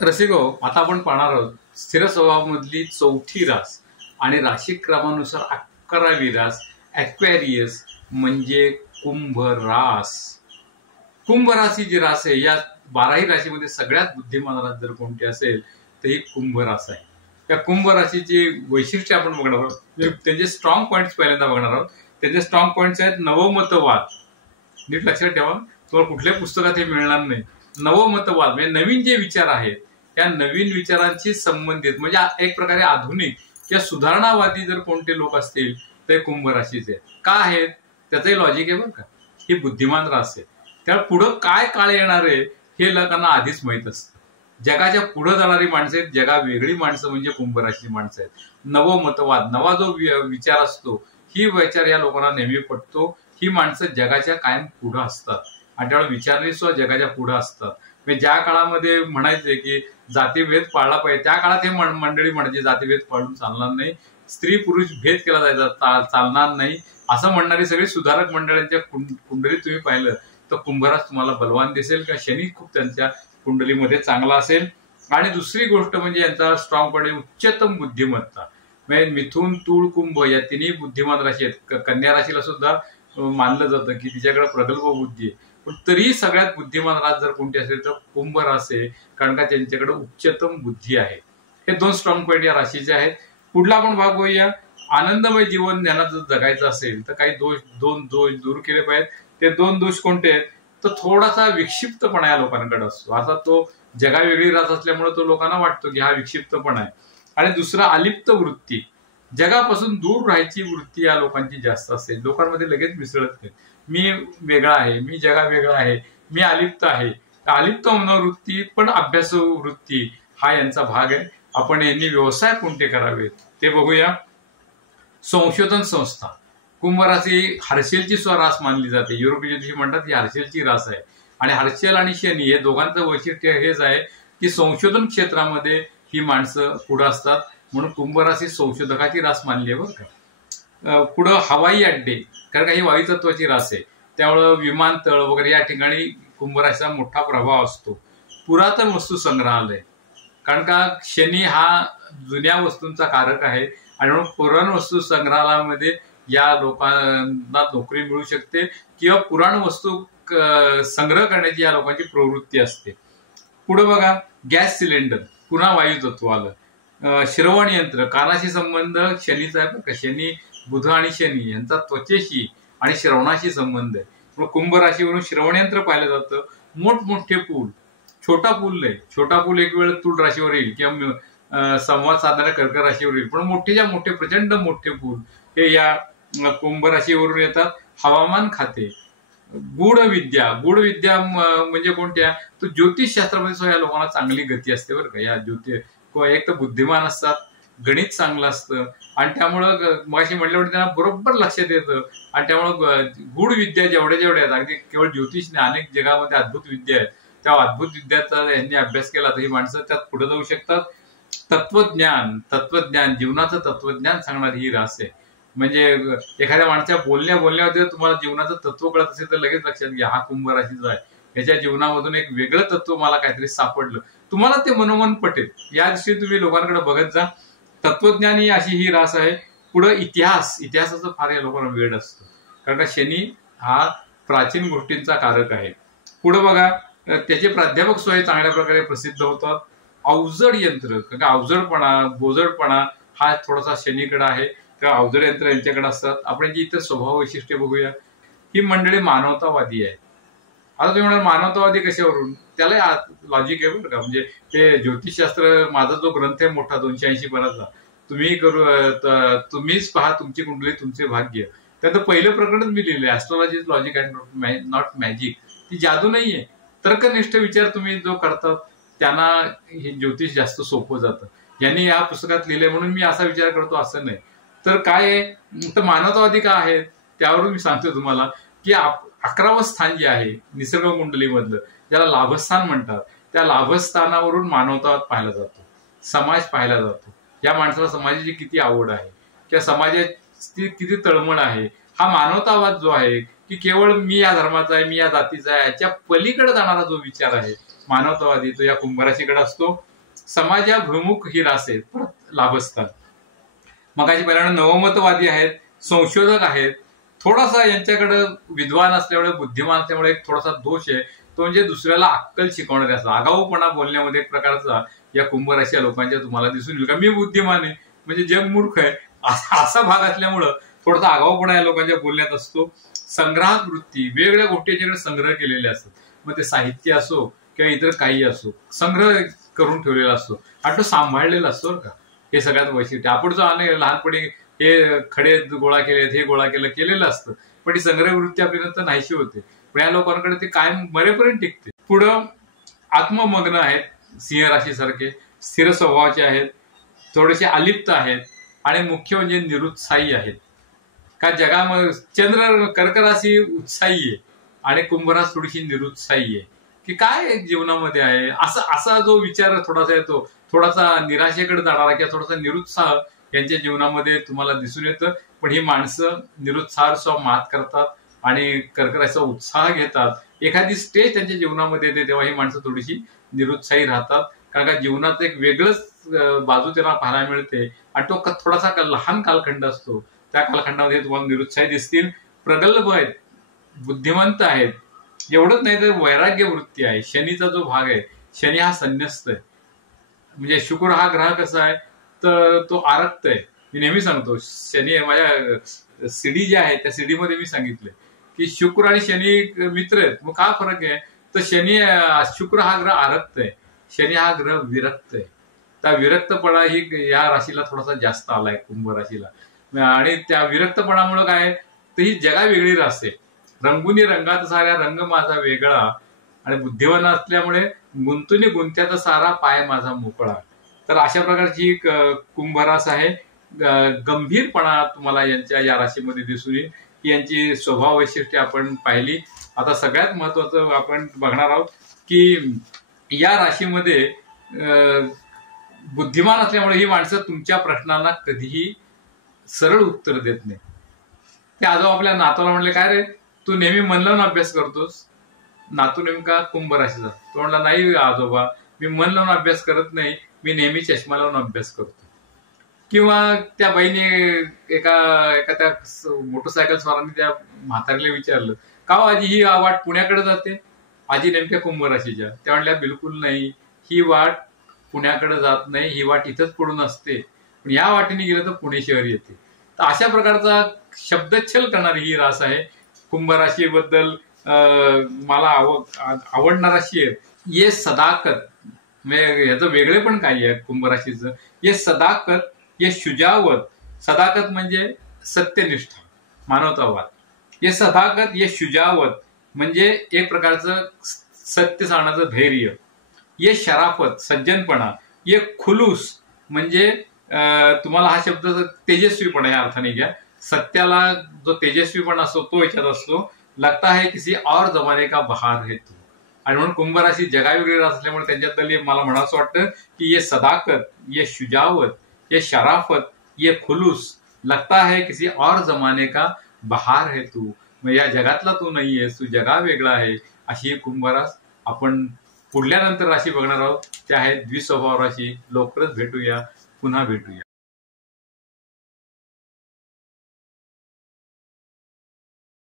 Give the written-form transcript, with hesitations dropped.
रसिको, आता आपण पाहणार आहोत स्थिर स्वभावामधली चौथी रास आणि राशीक्रमानुसार 11वी रास ॲक्वेरियस म्हणजे कुंभ रास. कुंभ राशी जी रास आहे, या 12ही राशीमध्ये सगळ्यात बुद्धिमान रास जर कोणती असेल तर ही कुंभ रास आहे. त्या कुंभ राशीची वैशिष्ट्य आपण बघणार आहोत. त्यांचे स्ट्रॉंग पॉइंट्स पहिल्यांदा बघणार आहोत. त्यांचे स्ट्रॉंग पॉइंट्स आहेत नवमतवाद. नीट लक्षात ठेवा, तुम्हाला कुठल्याही पुस्तकात हे मिळणार नाही. नवमतवाद म्हणजे नवीन जे विचार आहेत त्या नवीन विचारांशी संबंधित, म्हणजे एक प्रकारे आधुनिक किंवा सुधारणावादी जर कोणते लोक असतील ते कुंभ राशीचे का आहेत, त्याचंही लॉजिक आहे बरं का. ही बुद्धिमान रास आहे. त्या पुढं काय काळ येणार आहे हे लोकांना आधीच माहित असतं. जगाच्या पुढे जाणारी माणसं आहेत, जगा वेगळी माणसं म्हणजे कुंभ राशीची माणसं आहेत. नवमतवाद, नवा जो विचार असतो, ही विचार या लोकांना नेहमी पटतो. ही माणसं जगाच्या कायम पुढे असतात आणि त्यामुळे विचारही सुद्धा जगाच्या पुढे असतात. म्हणजे ज्या काळामध्ये म्हणायचे की जातीभेद पाळला पाहिजे, त्या काळात हे मंडळी म्हणायची जातीभेद पाळून चालणार नाही, स्त्री पुरुष भेद केला जायचा चालणार नाही, असं म्हणणारी सगळी सुधारक मंडळांच्या कुंडलीत तुम्ही पाहिलं तर कुंभरास तुम्हाला बलवान दिसेल का शनी खूप त्यांच्या कुंडलीमध्ये चांगला असेल. आणि दुसरी गोष्ट म्हणजे यांचा स्ट्रॉंग पॉइंट उच्चतम बुद्धिमत्ता. म्हणजे मिथुन, तूळ, कुंभ या तिन्ही बुद्धिमान राशी आहेत. कन्या राशीला सुद्धा मानलं जातं की तिच्याकडे प्रगल्भ बुद्धी आहे, पण तरी सगळ्यात बुद्धिमान रास जर कोणती असेल तर कुंभ रास आहे, कारण का त्यांच्याकडे उच्चतम बुद्धी आहे. हे दोन स्ट्रॉंग पॉइंट या राशीचे आहेत. पुढला आपण भाग होऊया. आनंदमय जीवन ज्यांना जर जगायचं असेल तर काही दोन दोष दूर केले पाहिजेत. ते दोन दोष कोणते आहेत तर थोडासा विक्षिप्तपणा या लोकांकडे असतो. अर्थात तो जगा वेगळी रास असल्यामुळे तो लोकांना वाटतो की हा विक्षिप्तपणा आहे. आणि दुसरा अलिप्त वृत्ती, जगापासून दूर राहायची वृत्ती या लोकांची जास्त असते. लोकांमध्ये लगेच मिसळत नाही. मी वेगळा आहे, मी जगा वेगळा आहे, मी अलिप्त आहे. अलिप्त मनोवृत्ती पण अभ्यास वृत्ती हा यांचा भाग आहे. आपण यांनी व्यवसाय कोणते करावेत ते बघूया. संशोधन संस्था, कुंभ राशी हर्षेलची रास मानली जाते. युरोपीय ज्योतिषी म्हणतात ही हर्षेलची रास आहे. आणि हर्षेल आणि शनी हे दोघांचं वैशिष्ट्य हेच आहे की संशोधन क्षेत्रामध्ये ही माणसं पुढे असतात, म्हणून कुंभ राशी संशोधकाची रास मानली आहे बरं का. पुढं हवाई अड्डे, कारण का ही वायुतत्वाची रास आहे, त्यामुळं विमानतळ वगैरे या ठिकाणी कुंभ राशीचा मोठा प्रभाव असतो. पुरातन वस्तू संग्रहालय, कारण का शनी हा जुन्या वस्तूंचा कारक आहे आणि म्हणून पुराण वस्तू संग्रहालयामध्ये या लोकांना नोकरी मिळू शकते किंवा पुराण वस्तू संग्रह करण्याची या लोकांची प्रवृत्ती असते. पुढे बघा, गॅस सिलेंडर, पुन्हा वायुतत्व आलं. श्रवण यंत्र, कानाशी संबंध शनीचा आहे का. शनी, बुध आणि शनी यांचा त्वचेशी आणि श्रवणाशी संबंध आहे. कुंभ राशीवरून श्रवण यंत्र पाहिलं जातं. मोठमोठे पूल, छोटा पूल नाही, छोटा पूल एक वेळ तुळ राशीवर येईल किंवा संवाद साधणाऱ्या कर्क राशीवर येईल, पण मोठेच्या मोठे प्रचंड मोठे पूल हे या कुंभ राशीवरून येतात. हवामान खाते, गूढ विद्या म्हणजे कोणत्या, तर ज्योतिषशास्त्रामध्ये या लोकांना चांगली गती असते बरं का. या एक तर बुद्धिमान असतात, गणित चांगलं असतं आणि त्यामुळं मगाशी म्हटल्यावर त्यांना बरोबर लक्षात येतं. आणि त्यामुळं गूढ विद्या जेवढ्या आहेत, अगदी केवळ ज्योतिष नाही, अनेक जगामध्ये अद्भुत विद्या आहेत, त्या अद्भुत विद्याचा यांनी अभ्यास केला तर ही माणसं त्यात पुढे जाऊ शकतात. तत्वज्ञान, जीवनाचं तत्वज्ञान सांगणारी ही रास आहे. म्हणजे एखाद्या माणसाच्या बोलण्यामध्ये तुम्हाला जीवनाचं तत्व कळत असेल तर लगेच लक्षात घ्या हा कुंभ राशीचा आहे. याच्या जीवनामधून एक वेगळं तत्व मला काहीतरी सापडलं, तुम्हाला ते मनोमन पटेल. या दृष्टीने तुम्ही लोकांकडे बघत जा. तत्वज्ञान ही अशी ही रास आहे. पुढे इतिहासाचं फार या लोकांना वेळ असतं, कारण का शनी हा प्राचीन गोष्टींचा कारक आहे. पुढे बघा, त्याचे प्राध्यापक सोय चांगल्या प्रकारे प्रसिद्ध होतात. अवजड यंत्र, कारण का अवजडपणा, बोजडपणा हा थोडासा शनीकडे आहे, त्या अवजड यंत्र यांच्याकडे असतात. आपण जी इतर स्वभाव वैशिष्ट्ये बघूया. ही मंडळी मानवतावादी आहे. आता तुम्ही म्हणाल मानवतावादी कशावरून, त्याला लॉजिक आहे बरं का. म्हणजे ते ज्योतिषशास्त्र, माझा जो ग्रंथ आहे मोठा 280 पानाचा, तुम्हीच पहा तुमची कुंडली तुमचे भाग्य, त्यात पहिलं प्रकरणच मी लिहिलंय, astrology is logic and not magic. ती जादू नाहीये. तर्कनिष्ठ विचार तुम्ही जो करतात त्यांना हे ज्योतिष जास्त सोपं जातं. यांनी या पुस्तकात लिहिलंय म्हणून मी असा विचार करतो असं नाही. तर काय आहे तर मानवतावादी का आहेत त्यावरून मी सांगतो तुम्हाला की 11वं स्थान जे आहे निसर्ग कुंडलीमधलं, ज्याला लाभस्थान म्हणतात, त्या लाभस्थानावरून मानवतावाद पाहिला जातो, समाज पाहिला जातो. या माणसाला समाजाची किती आवड आहे किंवा समाजाची किती तळमळ आहे. हा मानवतावाद जो आहे की केवळ मी या धर्माचा आहे, मी या जातीचा आहे, याच्या पलीकडे जाणारा जो विचार आहे मानवतावादी तो या कुंभ राशीकडे असतो. समाजाभिमुख ही रास आहे, परत लाभस्थान. मगाशी पहिल्यांदा नवमतवादी आहेत, संशोधक आहेत. थोडासा यांच्याकडे विद्वान असल्यामुळे, बुद्धिमान असल्यामुळे एक थोडासा दोष आहे, तो म्हणजे दुसऱ्याला अक्कल शिकवणारे असं आगाऊपणा बोलण्यामध्ये एक प्रकारचा या कुंभ राशी लोकांच्या तुम्हाला दिसून येईल का मी बुद्धिमान आहे म्हणजे जग मूर्ख आहे असा भाग असल्यामुळं थोडासा आगाऊपणा या लोकांच्या बोलण्यात असतो. संग्राहक वृत्ती, वेगवेगळ्या गोष्टी याच्याकडे संग्रह केलेले असतात. मग ते साहित्य असो किंवा इतर काही असो, संग्रह करून ठेवलेला असतो आणि तो सांभाळलेला असतो का. हे सगळ्यात वैशिष्ट्य. आपण जो लहानपणी हे खडे गोळा केलेत, हे गोळा केलेलं असतं, पण ही संग्रह वृत्ती आपल्याला नाहीशी होते. पण या लोकांकडे ते कायम मरेपर्यंत टिकते. पुढं आत्ममग्न आहेत, सिंह राशी सारखे स्थिर स्वभावाचे आहेत, थोडेसे अलिप्त आहेत आणि मुख्य म्हणजे निरुत्साही आहेत. का जगामध्ये चंद्र कर्क राशी उत्साही आहे आणि कुंभ रास थोडीशी निरुत्साही आहे की काय जीवनामध्ये आहे असा जो विचार थोडासा येतो, थोडासा निराशेकडे जाणारा किंवा थोडासा निरुत्साह यांच्या जीवनामध्ये तुम्हाला दिसून येतं. पण ही माणसं निरुत्साहासह मात करतात आणि कर्क राशीचा उत्साह घेतात. एखादी स्टेज त्यांच्या जीवनामध्ये येते तेव्हा ही माणसं थोडीशी निरुत्साही राहतात, कारण का जीवनात एक वेगळंच बाजू त्यांना पाहायला मिळते आणि तो थोडासा लहान कालखंड असतो. त्या कालखंडामध्ये तुम्हाला निरुत्साही दिसतील. प्रगल्भ आहेत, बुद्धिमंत आहेत, एवढंच नाही तर वैराग्य वृत्ती आहे. शनीचा जो भाग आहे, शनी हा संन्यस्त आहे. म्हणजे शुक्र हा ग्रह कसा आहे तर तो आरक्त आहे. मी नेहमी सांगतो, शनी माझ्या सीडी जी आहे त्या सीडीमध्ये मी सांगितलंय की शुक्र आणि शनी मित्र आहेत. मग काय फरक आहे तर शुक्र हा ग्रह आरक्त आहे, शनी हा ग्रह विरक्त आहे. त्या विरक्तपणा ही या राशीला थोडासा जास्त आलाय कुंभ राशीला. आणि त्या विरक्तपणामुळे काय तर ही जगा वेगळी रास आहे. रंगुनी रंगात साऱ्या रंग माझा वेगळा आणि बुद्धिवान असल्यामुळे गुंतुनी गुंत्यात सारा पाय माझा मोकळा. तर अशा प्रकारची कुंभ रास आहे. गंभीरपणा तुम्हाला यांच्या या राशीमध्ये दिसून येईल. यांची स्वभाव वैशिष्ट्ये आपण पाहिली. आता सगळ्यात महत्वाचं आपण बघणार आहोत की या राशीमध्ये बुद्धिमान असल्यामुळे ही माणसं तुमच्या प्रश्नांना कधीही सरळ उत्तर देत नाही. ते आजोबा आपल्या नातूला म्हणले, काय रे तू नेहमी मन लावून अभ्यास करतोस. नातू नेमका कुंभ राशीचा. तो म्हणला, नाही आजोबा मी मन लावून अभ्यास करत नाही, मी नेहमी चष्मा लावून अभ्यास करतो. किंवा त्या बाईने एका त्या मोटरसायकल स्वारांनी त्या म्हातारीला विचारलं, का आजी ही वाट पुण्याकडे जाते. आजी नेमक्या कुंभ राशीच्या. त्या म्हणल्या, बिलकुल नाही, ही वाट पुण्याकडे जात नाही, ही वाट इथंच पडून असते, पण या वाटेने गेलं तर पुणे शहर येते. तर अशा प्रकारचा शब्दच्छल करणारी ही रास आहे. कुंभ राशीबद्दल मला आवडणारा राशी आहे ये सदाकत. ह्याचं वेगळे पण काही आहे कुंभ राशीचं. ये सदाकत, ये शुजावत. सदाकत म्हणजे सत्यनिष्ठा, मानवतावाद. ये सदाकत, ये शुजावत म्हणजे एक प्रकारचं सत्य सांगण्याचं धैर्य. ये शराफत, सज्जनपणा. ये खुलूस म्हणजे तुम्हाला हा शब्द तेजस्वीपणा या अर्थाने घ्या. सत्याला जो तेजस्वीपणा असतो तो याच्यात असतो. लगता है किसी और जमाने का बहार है तू. आणि म्हणून कुंभ राशी जगावेगळी रास असल्यामुळे त्यांच्यातली मला म्हणावंसं वाटतं की ये सदाकत, ये शुजावत, ये शराफत, ये खुलूस. लगता है किसी और जमाने का बहार है तू. मग या जगातला तू नाहीयेस, तू जगा वेगळा आहे. अशी कुंभ रास. आपण पुढल्या नंतर राशी बघणार आहोत, त्या आहेत द्विस्वभाव राशी. लवकरच भेटूया, पुन्हा भेटूया.